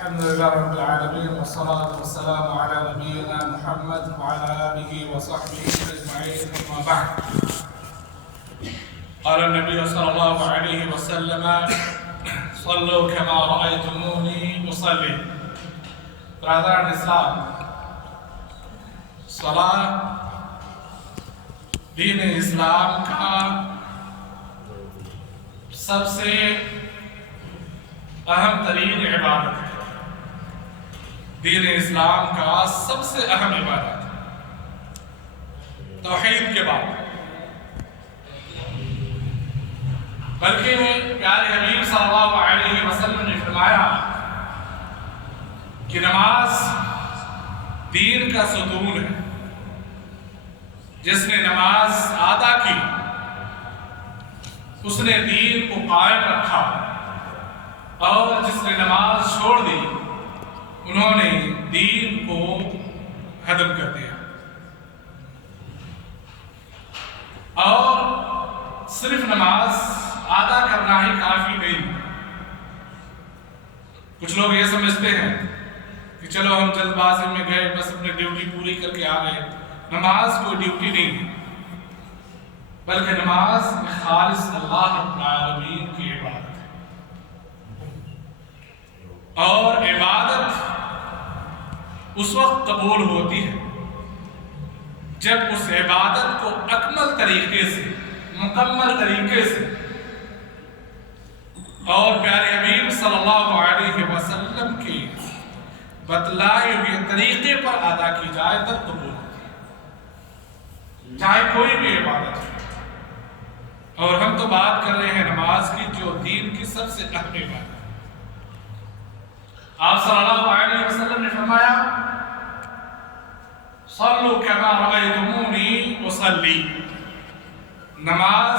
الحمد لله رب العالمين والصلاة والسلام على نبينا محمد وعلى آله وصحبه أجمعين أما بعد. قال النبي صلى الله عليه وسلم صلوا كما رأيتموني أصلي. Brother Islam, صلاة دین اسلام کا سب سے اہم ترین عبادت ہے. دین اسلام کا سب سے اہم عبادت ہے توحید کے بعد. بلکہ پیارے حبیب صلی اللہ علیہ وسلم نے فرمایا کہ نماز دین کا ستون ہے. جس نے نماز ادا کی اس نے دین کو قائم رکھا، اور جس نے نماز چھوڑ دی انہوں نے دین کو ختم کر دیا. اور صرف نماز ادا کرنا ہی کافی نہیں. کچھ لوگ یہ سمجھتے ہیں کہ چلو ہم جلد بازی میں گئے، بس اپنی ڈیوٹی پوری کر کے آ گئے. نماز کوئی ڈیوٹی نہیں ہے، بلکہ نماز خالص اللہ رب العالمین کی عبادت ہے. اور عبادت اس وقت قبول ہوتی ہے جب اس عبادت کو اکمل طریقے سے، مکمل طریقے سے اور پیارے حبیب صلی اللہ علیہ وسلم کی بتلائے ہوئے طریقے پر ادا کی جائے تب قبول ہوتی ہے، چاہے کوئی بھی عبادت ہو. اور ہم تو بات کر رہے ہیں نماز کی، جو دین کی سب سے اہم عبادت ہے. آپ صلی اللہ علیہ وسلم نے فرمایا صلوا کما رأیتمونی اصلی. نماز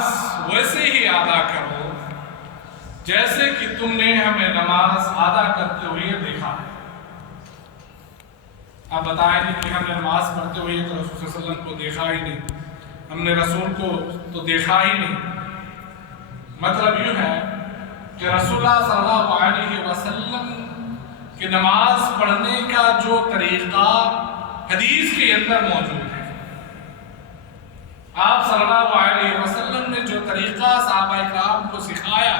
ویسے ہی ادا کرو جیسے کہ تم نے ہمیں نماز ادا کرتے ہوئے دیکھا ہے. آپ بتائیں گے کہ ہم نے نماز پڑھتے ہوئے تو رسول صلی اللہ علیہ وسلم کو دیکھا ہی نہیں، ہم نے رسول کو تو دیکھا ہی نہیں. مطلب یوں ہے کہ رسول اللہ صلی اللہ علیہ وسلم کہ نماز پڑھنے کا جو طریقہ حدیث کے اندر موجود ہے، آپ صلی اللہ علیہ وسلم نے جو طریقہ صحابہ کرام کو سکھایا،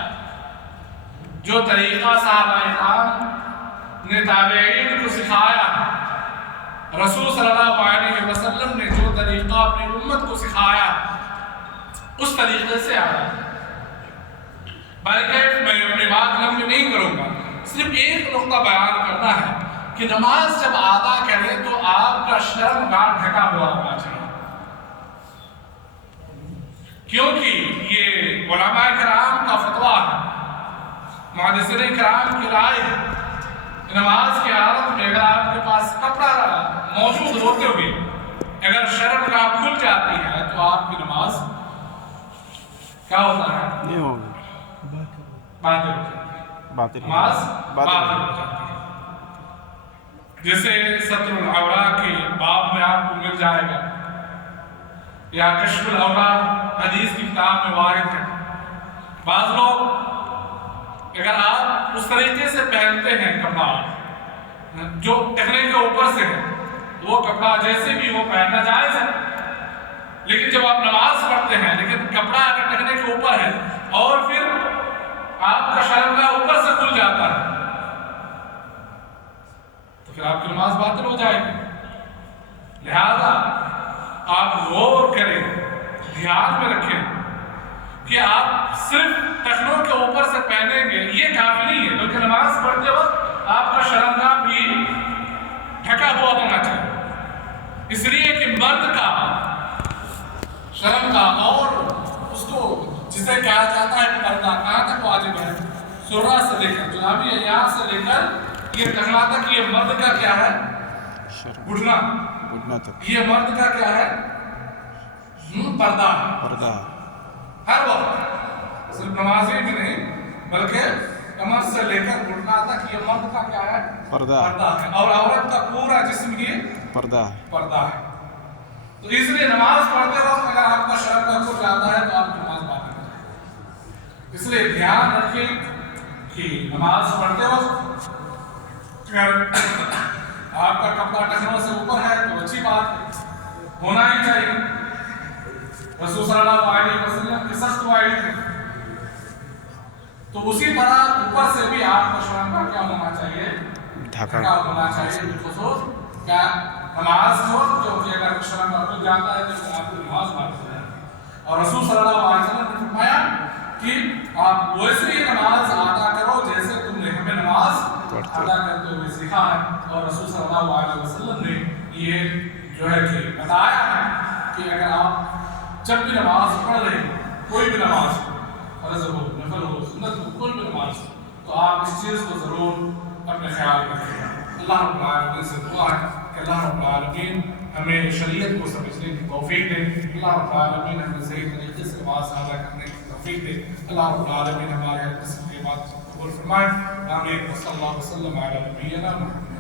جو طریقہ صحابہ کرام نے تابعین کو سکھایا، رسول صلی اللہ علیہ وسلم نے جو طریقہ اپنی امت کو سکھایا، اس طریقے سے آیا. بلکہ میں اپنی بات لمبی نہیں کروں گا، صرف ایک نقطہ بیان کرنا ہے کہ نماز جب ادا کریں تو آپ کا شرم گاہ ڈھکا ہوا ہونا چاہیے. کیونکہ یہ علماء کرام کا فتویٰ ہے، محدثین کرام کی رائے ہے. نماز کی حالت میں اگر آپ کے پاس کپڑا موجود ہوتے ہوئے اگر شرم گاہ کھل جاتی ہے تو آپ کی نماز کیا ہوتا ہے؟ باطل ہو جاتی ہے. نماز باطل ہو جاتی ہے. جیسے ستر العورا کے باب میں آپ کو مل جائے گا، یا کشف العورا حدیث کی کتاب میں وارد ہے. بعض لوگ اگر آپ اس طریقے سے پہنتے ہیں کپڑا جو ٹخنے کے اوپر سے ہے، وہ کپڑا جیسے بھی وہ پہننا جائز ہے. لیکن جب آپ نماز پڑھتے ہیں لیکن کپڑا اگر ٹخنے کے اوپر ہے اور پھر آپ کا شرمگاہ اوپر سے کھل جاتا ہے تو پھر آپ کی نماز باطل ہو جائے گی. لہذا آپ غور کریں، دھیان میں رکھیں کہ آپ صرف ٹخنوں کے اوپر سے پہنیں گے یہ کافی نہیں ہے، بلکہ نماز پڑھتے وقت آپ کا شرمگاہ بھی ڈھکا ہوا ہونا چاہیے. اس لیے کہ مرد کا شرمگاہ اور اس کو جسے کہا جاتا ہے پردہ کہاں تک واجب ہے؟ سرہ سے لے کر جنابی ایام سے لے کر یہ ٹخنا تک، یہ مرد کا کیا ہے؟ گھٹنا تک. یہ مرد کا کیا ہے؟ پردہ. ہر وقت صرف نمازی بھی نہیں بلکہ کمر سے لے کر گھٹنا تک یہ مرد کا کیا ہے؟ پردہ ہے. اور عورت کا پورا جسم یہ پردہ ہے. تو اس لیے نماز پڑھتے وقت اگر آپ کا شرمگاہ کھل جاتا ہے تو آپ کی نماز باطل ہو جائے گی. اس لیے دھیان رکھیں کہ نماز پڑھتے وقت اگر آپ کا کپڑا ٹخنوں سے اوپر ہے تو اچھی بات ہے، ہونا ہی چاہیے۔ رسول صلی اللہ علیہ وسلم کی سخت وعید ہے، تو اسی طرح اوپر سے بھی آپ کا شرم کا کیا ہونا چاہیے؟ ڈھکا ہونا چاہیے، بالخصوص کیا نماز ہو، کیونکہ اگر شرم کا کھل جاتا ہے تو آپ کو نماز باطل ہے۔ اور رسول صلی اللہ علیہ وسلم نے فرمایا کہ آپ ویسے ہی نماز ادا کرو جیسے تم نے ہمیں نماز ادا کرتے ہوئے سیکھا ہے۔ اور رسول صلی اللہ علیہ وسلم نے یہ جو ہے کہ بتایا ہے کہ اگر آپ جب بھی نماز پڑھ رہے ہیں، کوئی بھی نماز فرض ہو، نفل ہو، سنت ہو، کوئی بھی نماز، تو آپ اس چیز کو ضرور اپنے خیال میں رکھیں۔ اللہ رب العالمین سے دعا ہے کہ اللہ رب العالمین ہمیں شریعت کو سمجھنے کی توفیق دے، اللہ رب العالمین ہمیں صحیح طریقے سے نماز ادا کرنے کی توفیق دے، اللہ رب العالمین ہمارے قسم کی بات کو قبول فرمائے۔ آمین۔ صلی اللہ وسلم علی نبینا محمد۔